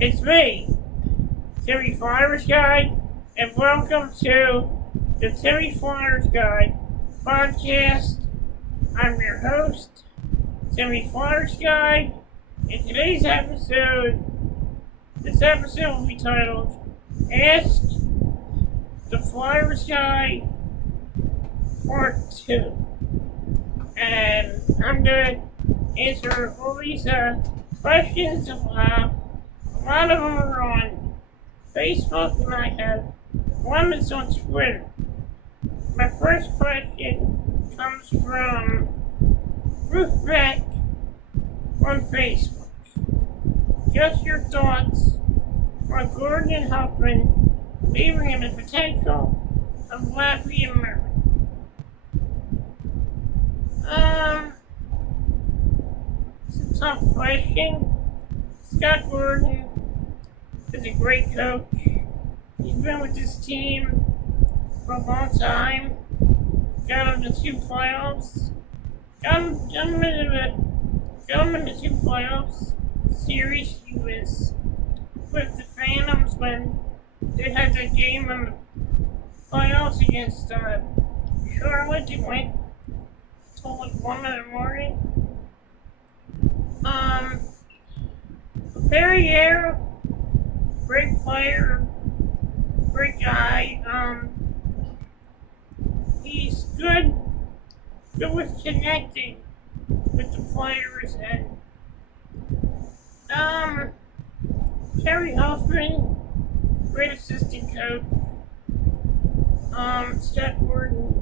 It's me, Timmy Flyersguy, and welcome to the Timmy Flyersguy podcast. I'm your host, Timmy Flyersguy. In today's episode, this episode will be titled Ask the Flyersguy Part 2. And I'm going to answer all these questions. A lot of them are on Facebook, and I have one that's on Twitter. My first question comes from Ruth Beck on Facebook. Just your thoughts on Gordon and Huffman leaving in the potential of Latvia and Murray. It's a tough question. Scott Gordon is a great coach. He's been with this team for a long time. Got him to 2 playoffs. Got him in the 2 playoffs series. He was with the Phantoms when they had that game in the playoffs against Charlotte. They went till like 1 in the morning. Perrier, great player, great guy. He's good with connecting with the players, and Terry Huffman, great assistant coach. Scott Gordon,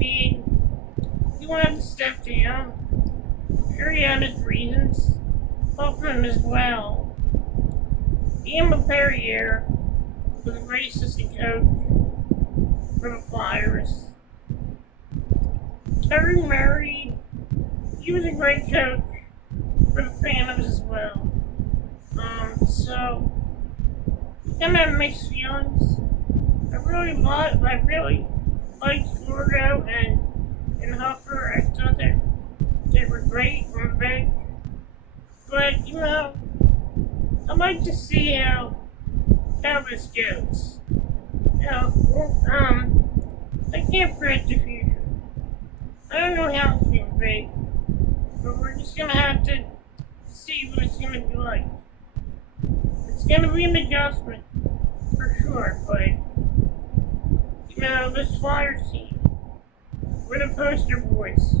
he wanted to step down. Sure, he had his reasons. Huffman as well. Ian Perrier was a great assistant coach for the Flyers. Terry Murray, he was a great coach for the Phantoms as well. So kind of mixed feelings. I really liked Gordo and Huffer. I thought they were great on the bench. But I'd like to see how this goes. I can't predict the future. I don't know how it's gonna be, but we're just gonna have to see what it's gonna be like. It's gonna be an adjustment for sure, but this Flyers team, we're the poster boys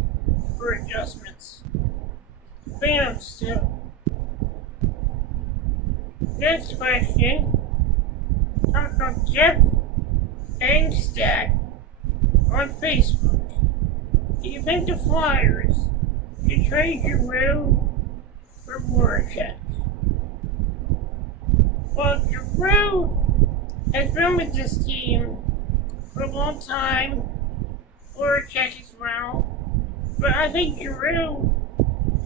for adjustments. Phantoms too. Next question comes from Jeff Angstad on Facebook. Do you think the Flyers should trade Giroux for Voracek? Well, Giroux has been with this team for a long time. Voracek as well. But I think Giroux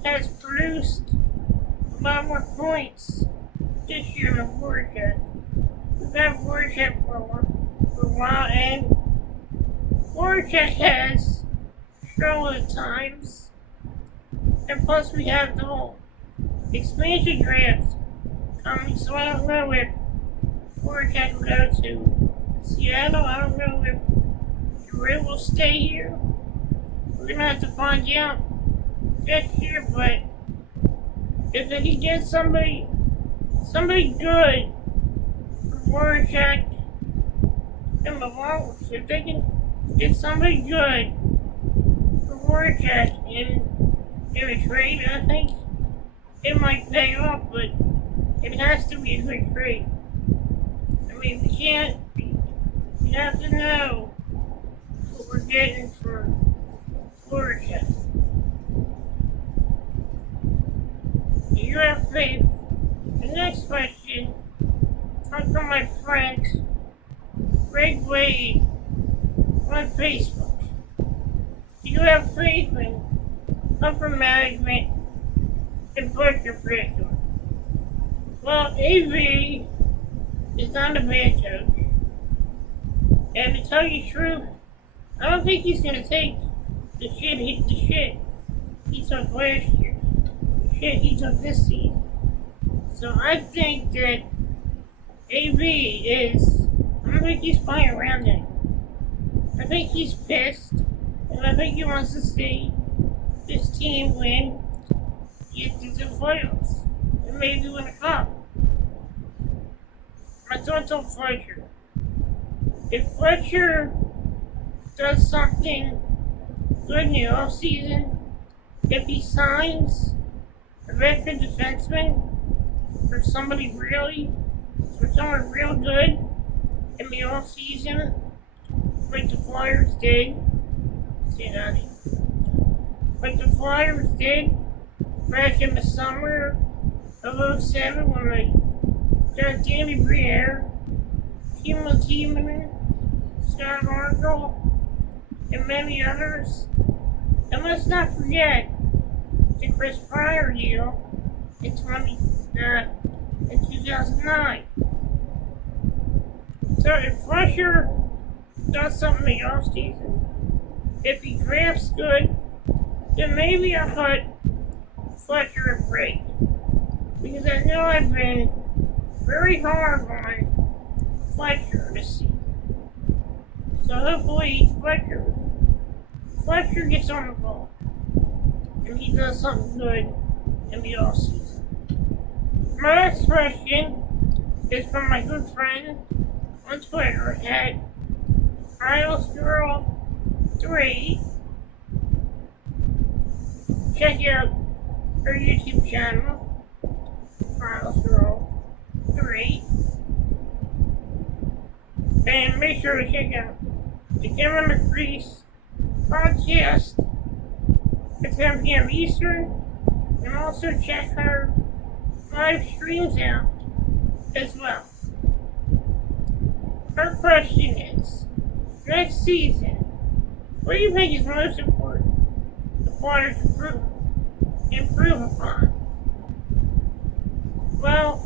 has produced a lot more points this year than Voracek. We've had Voracek for a while, and Voracek has struggled at times. And plus we have the whole expansion draft coming, so I don't know if Voracek will go to Seattle. I don't know if Giroux will stay here. We're gonna have to find out next year, but if they can get somebody good for Voracek and Lamar, if they can get somebody good for Voracek in a trade, I think it might pay off, but it has to be a good trade. We have to know what we're getting for Voracek. Do you have faith? The next question comes from my friend Greg Wade on Facebook. Do you have faith in upper management and Butcher Bridger? Well, AV is not a bad coach. And to tell you the truth, I don't think he's going to take the shit he took last year. The shit he took this season. So I think that AB is. I don't think he's playing around it. I think he's pissed, and I think he wants to see this team win, get to the playoffs, and maybe win a cup. My thoughts on Fletcher. If Fletcher does something good in the offseason, if he signs a veteran defenseman for somebody for someone real good in the offseason, like the Flyers did, like the Flyers did back in the summer of '07 when they got Danny Briere, Timo Timonen, Scott Argel, and many others. And let's not forget the Chris Pryor deal in 2009. So if Fletcher does something in the offseason, if he drafts good, then maybe I'll put Fletcher a break. Because I know I've been very hard on Fletcher this season. So hopefully Fletcher gets on the ball and he does something good in the offseason. My next question is from my good friend on Twitter at IlesGirl3. Check out her YouTube channel, IlesGirl3. And make sure to check out the Kevin McCrease podcast at 10 p.m. Eastern, and also check her live streams out as well. Our question is, next season, what do you think is most important the Flyers improve upon? Well,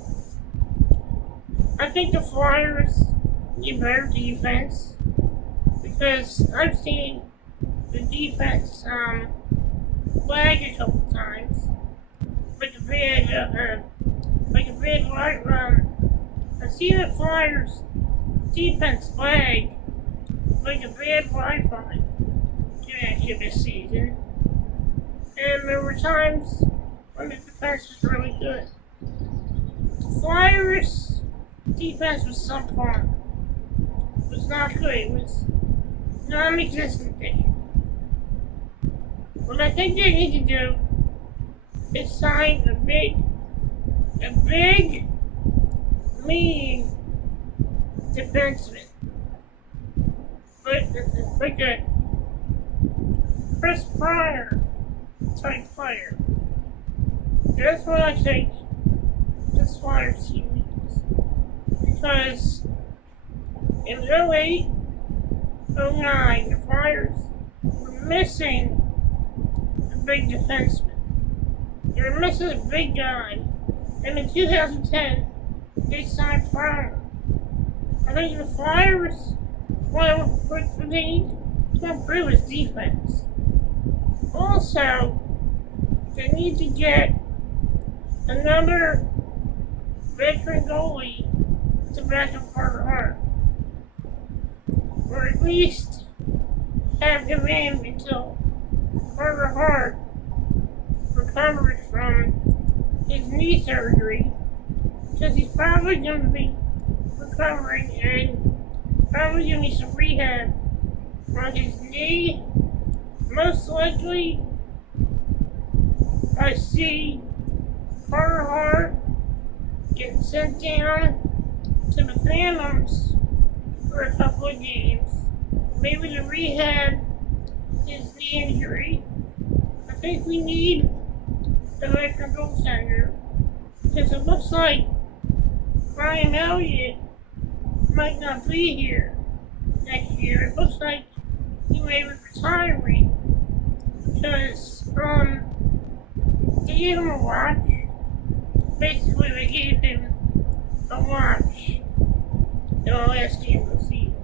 I think the Flyers need better defense, because I've seen the defense lag a couple times, like a bad light run. I've seen the Flyers defense lag like a bad Wi-Fi connection this season, and there were times when the defense was really good. The Flyers defense was subpar. It was not good. It was non-existent this year. What I think they need to do is sign a big, mean defenseman. Like a Chris Pryor type player. That's what I think this Flyers team needs. Because in 08, 09, the Flyers were missing a big defenseman. They were missing a big guy. And in 2010, they signed Pryor. I think the Flyers, what they need to improve is defense. Also, they need to get another veteran goalie to back up Carter Hart. Or at least have him in until Carter Hart recovers from his knee surgery, because he's probably going to be recovering and probably going to need some rehab on his knee. Most likely, I see Carter Hart getting sent down to the Phantoms for a couple of games, maybe to rehab his knee injury. I think we need a veteran goaltender, because it looks like Brian Elliott might not be here next year. It looks like he may be retiring, because they gave him a watch. Basically, they gave him a watch in the last game of the season.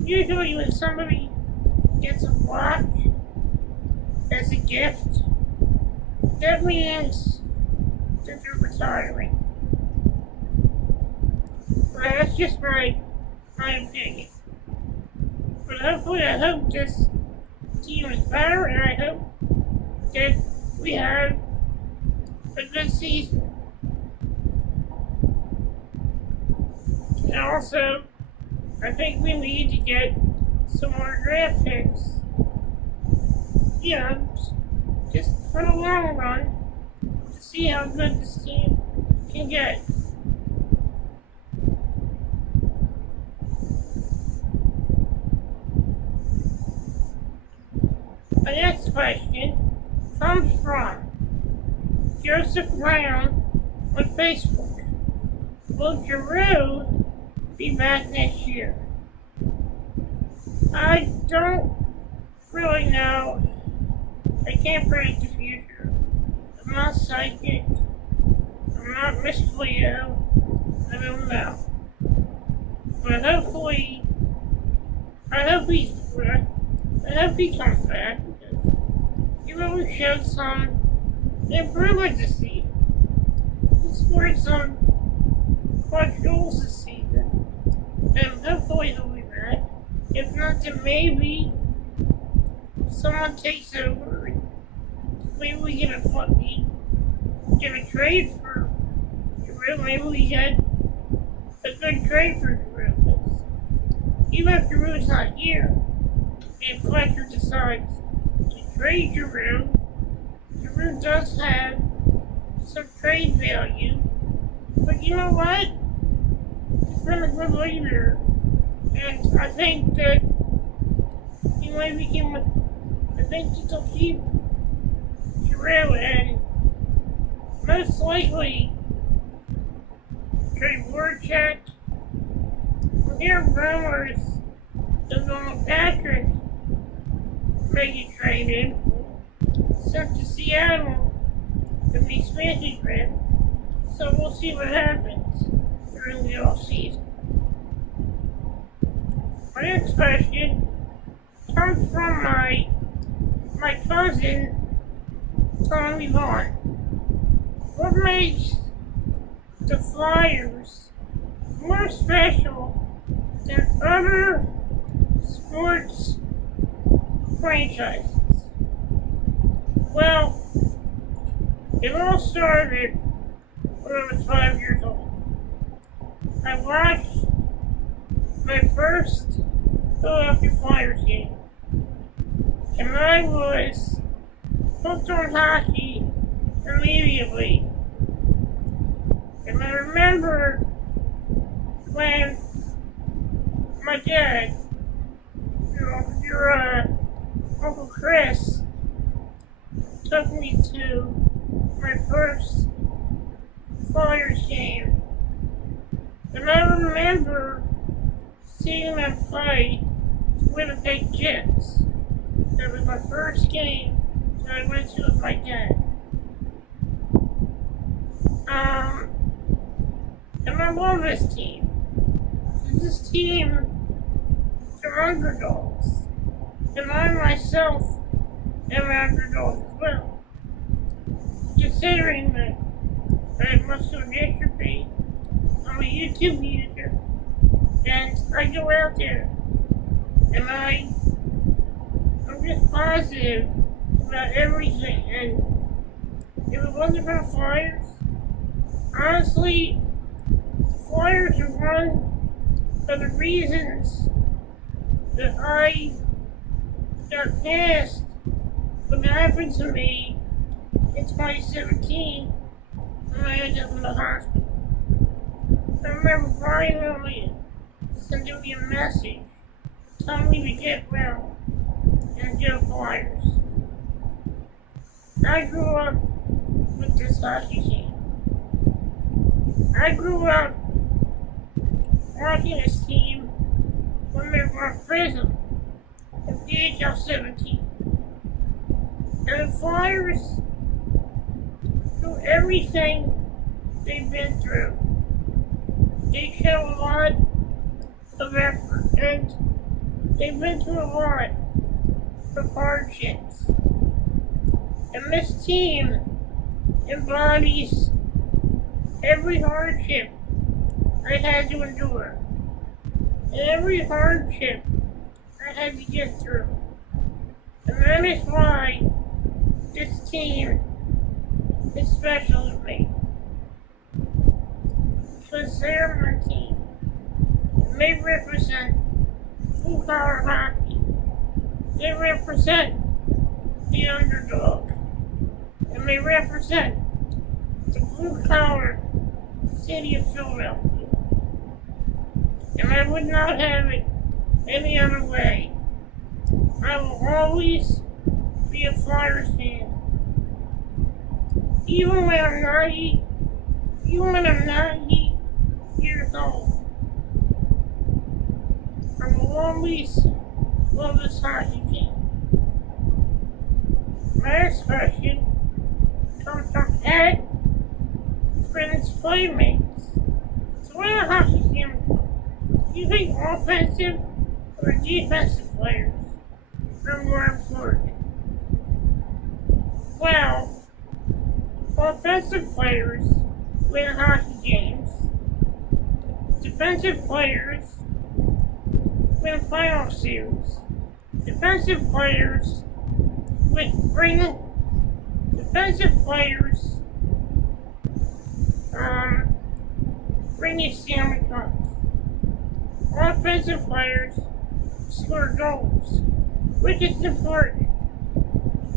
Usually when somebody gets a watch as a gift, that means that they're retiring. But that's just my opinion. But hopefully, I hope this team is better, and I hope that we have a good season. And also, I think we need to get some more draft picks. You know, just for the long run, to see how good this team can get. The next question comes from Joseph Brown on Facebook. Will Giroux be back next year? I don't really know. I can't predict the future. I'm not psychic. I'm not Miss Cleo. I don't know. But hopefully, I hope he comes back because he really showed some improvement this season. He scored some clutch goals this season, and hopefully he'll be back. If not, then maybe someone takes over. Maybe we get a trade for Giroux. Maybe we get a good trade for Giroux. Even if Giroux's not here, and Fletcher decides to trade Giroux does have some trade value. But you know what? He's been a good leader. And I think that he might become I think he'll keep Giroux and most likely trade Voracek. We're hearing rumors that Donald Patrick may get traded sent to Seattle to be fancy trip. So we'll see what happens during the off season. My next question comes from my cousin Tommy Vaughn. What makes the Flyers more special than other sports franchises? Well, it all started when I was 5 years old. I watched my first Philadelphia Flyers game, and I was hooked on hockey immediately. And I remember when my dad, your Uncle Chris, took me to my first Flyers game. And I remember seeing them play Winnipeg Jets. That was my first game that I went to with my dad. And I love this team. This team, they're underdogs. And I myself am an underdog as well. Considering that I have muscular dystrophy, I'm a YouTube user, and I go out there, and I'm just positive about everything, and if it wasn't for the Flyers, honestly, the Flyers are one of the reasons that I got past what happened to me in 2017 when I ended up in the hospital. I remember Brian Elliott sending me a message telling me to get well and go Flyers. I grew up with this hockey team. I grew up watching this team when they were in prison at the age of 17. And the Flyers, through everything they've been through, they show a lot of effort, and they've been through a lot of hardships. And this team embodies every hardship I had to endure, and every hardship I had to get through. And that is why this team is special to me. Because they're my team. And they represent blue-collar hockey. They represent the underdog. And they represent the blue-collar city of Philadelphia. And I would not have it any other way. I will always be a Flyers fan. Even when I'm 90 years old, I will always love this hockey team. My next question comes from Ed Friends Playmates. So where the hockey team do you think offensive or defensive players are more important? Well, offensive players win hockey games. Defensive players win playoff series. Defensive players bring you Stanley Cups. Offensive players score goals, which is important.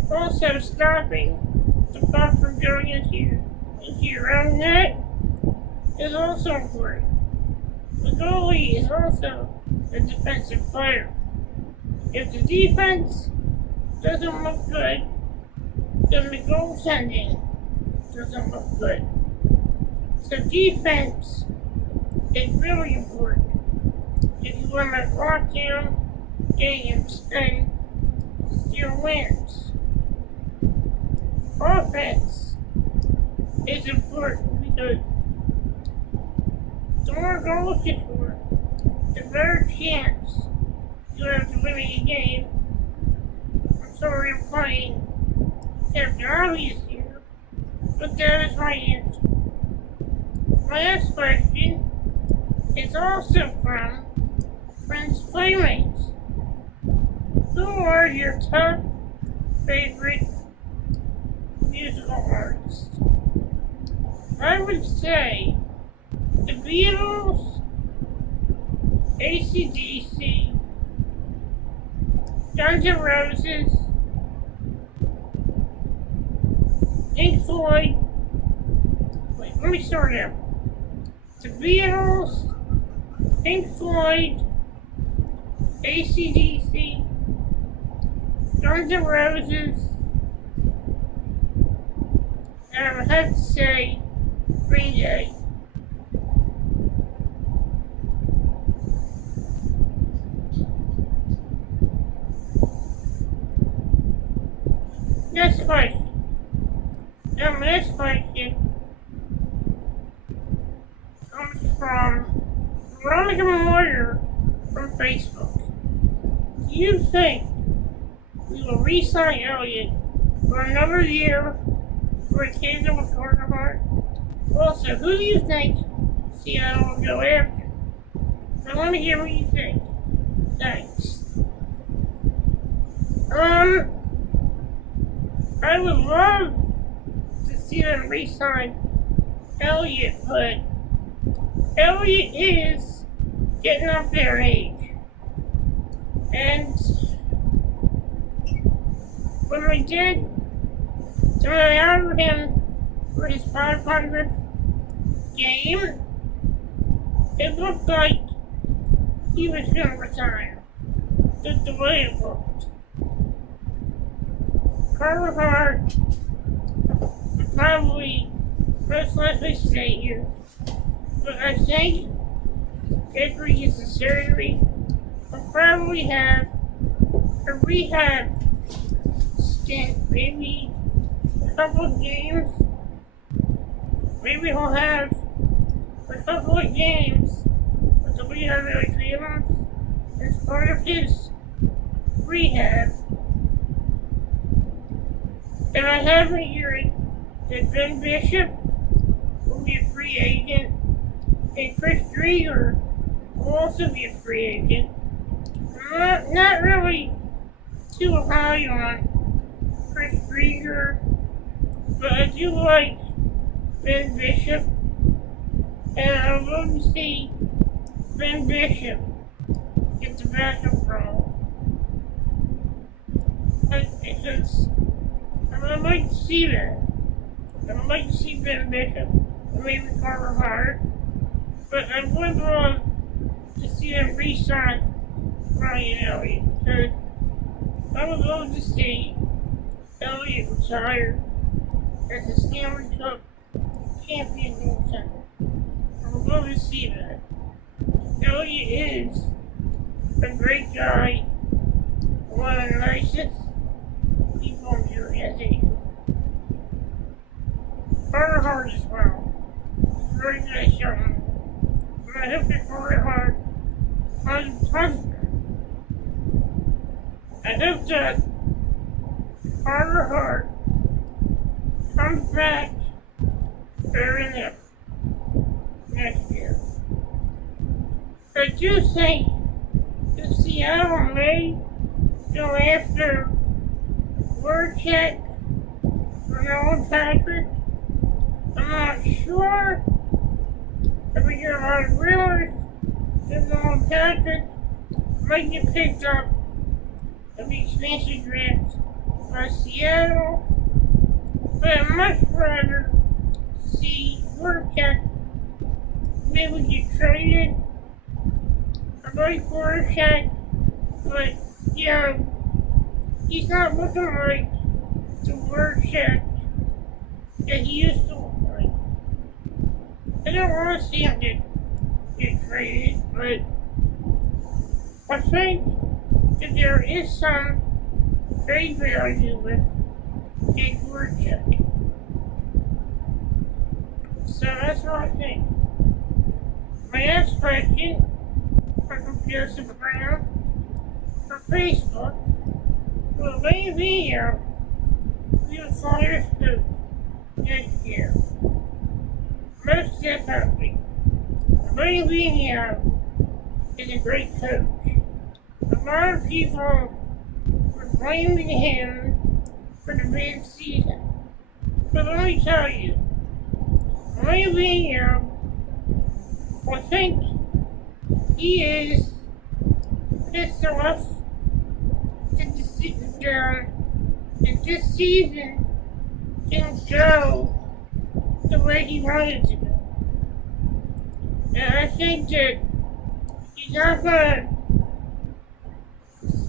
Also, stopping the puck from going into your own net is also important. The goalie is also a defensive player. If the defense doesn't look good, then the goaltending doesn't look good. So defense is really important if you want to lock down games and steal wins. Offense is important because the more goals you score, the better chance you have to win a game. I'm sorry I'm playing Captain Obvious here, but that is my answer. My next question is also from Friends Playmates. Who are your top favorite musical artists? I would say the Beatles, AC/DC, Guns N' Roses, Pink Floyd. Wait, let me start out. The Beatles, Pink Floyd, AC/DC, Guns N' Roses, and I would have to say Green Day. Next question. Now, my next question comes from Veronica Moyer from Facebook. Do you think we will re-sign Elliott for another year for a tandem with Carter Hart? Also, who do you think Seattle will go after? I want to hear what you think. Thanks. I would love to see them re-sign Elliott, but Elliott is getting up there in age. And when I honored him for his 500th game, it looked like he was going to retire. Just the way it looked. Carter Hart would probably most likely stay here. But I think after he gets the surgery, he'll probably have a rehab stint, maybe a couple of games. Maybe he'll have a couple of games with the rehabilitation as part of his rehab. And I have been hearing that Ben Bishop will be a free agent, and Chris Drieger will also be a free agent. I'm not really too high on Chris Drieger, but I do like Ben Bishop, and I would love to see Ben Bishop get the backup role. Because I would like to see that. I would like to see Ben Bishop, or maybe Carter Hart, but I would love to see them re-sign Ryan Elliott, because I would love to see Elliott retire as a Stanley Cup champion goaltender. I would love to see that. Elliott is a great guy, one of the nicest people in the organization. Carter Hart as well. He's a very nice young man. And I hope that Carter Hart comes back. I hope that Carter Hart comes back better than ever next year. I do think that Seattle may go after Voracek for Nolan Patrick. I'm not sure if we get a lot of rumors that Nolan Patrick might get picked up in the expansion draft by Seattle, but I'd much rather see Voracek maybe get traded. I like Voracek, but he's not looking like the Voracek that he used to look like. I don't want to see him get traded, but I think that there is some trade value with Jake Voracek. So that's what I think. My next question from Joseph Brown from Facebook: will Ray Vino be the Flyers coach next year? Most definitely. Ray Vino is a great coach. A lot of people were blaming him for the bad season. But let me tell you, Ray Vino, I think he is pissed off that this season didn't go the way he wanted to go. And I think that he's not gonna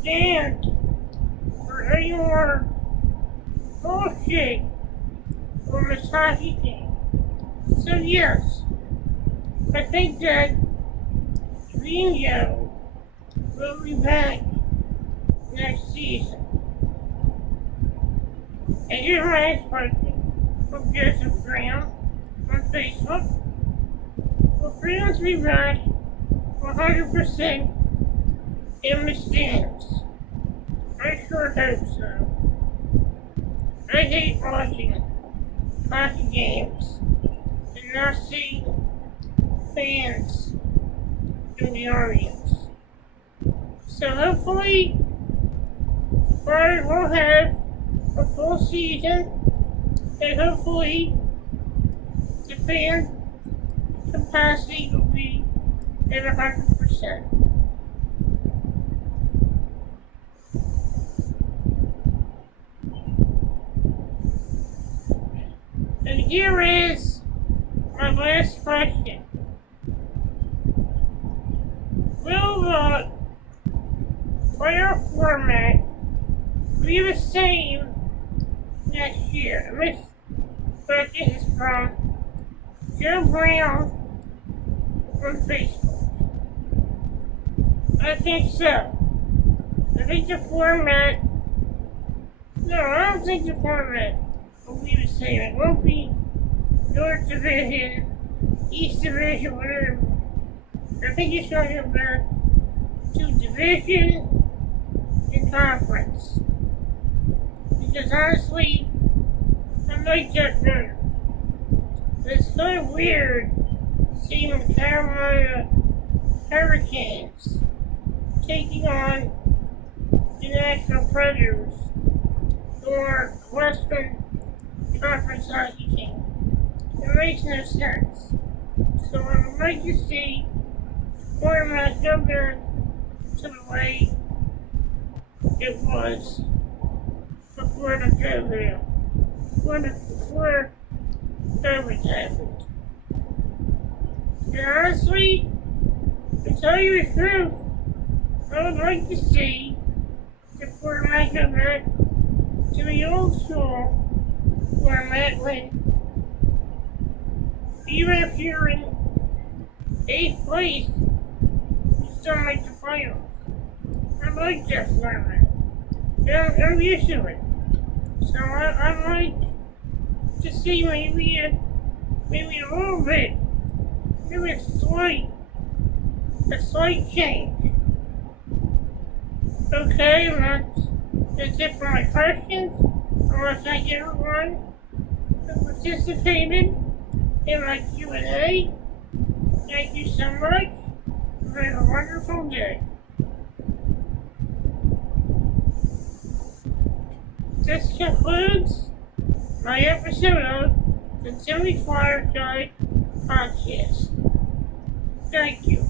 stand for any more bullshit on this hockey team. So yes, I think that Vino will be back next season. And here's my next question from Joseph Graham on Facebook. Will Graham be back 100% in the stands? I sure hope so. I hate watching hockey games and not seeing fans in the audience. So hopefully the Flyers will have a full season, and hopefully the fan capacity will be at 100%. And here is my last question. Will the playoff format be the same next year? And this question is from Joe Brown on Facebook. I think so. I think the format... No, I don't think the format will be the same. It won't be North Division, East Division, whatever. I think it's going to go back to Division and Conference. Because honestly, I like that better. This kind of weird seeing the Carolina Hurricanes taking on the National Predators, who are Western Conference hockey team. It makes no sense. So I would like to see format go back to the way it was before the COVID. Before COVID happened. And honestly, to tell you the truth, I would like to see the format go back to the old school format when even if you're in 8th place, you still make the finals. I like that format. I'm used to it. So I'd like to see maybe a little bit, maybe a slight change. Okay, that's it for my questions. I want to thank everyone who participated in my Q&A. Thank you so much. Have a wonderful day. This concludes my episode of the Timmy Flyersguy podcast. Thank you.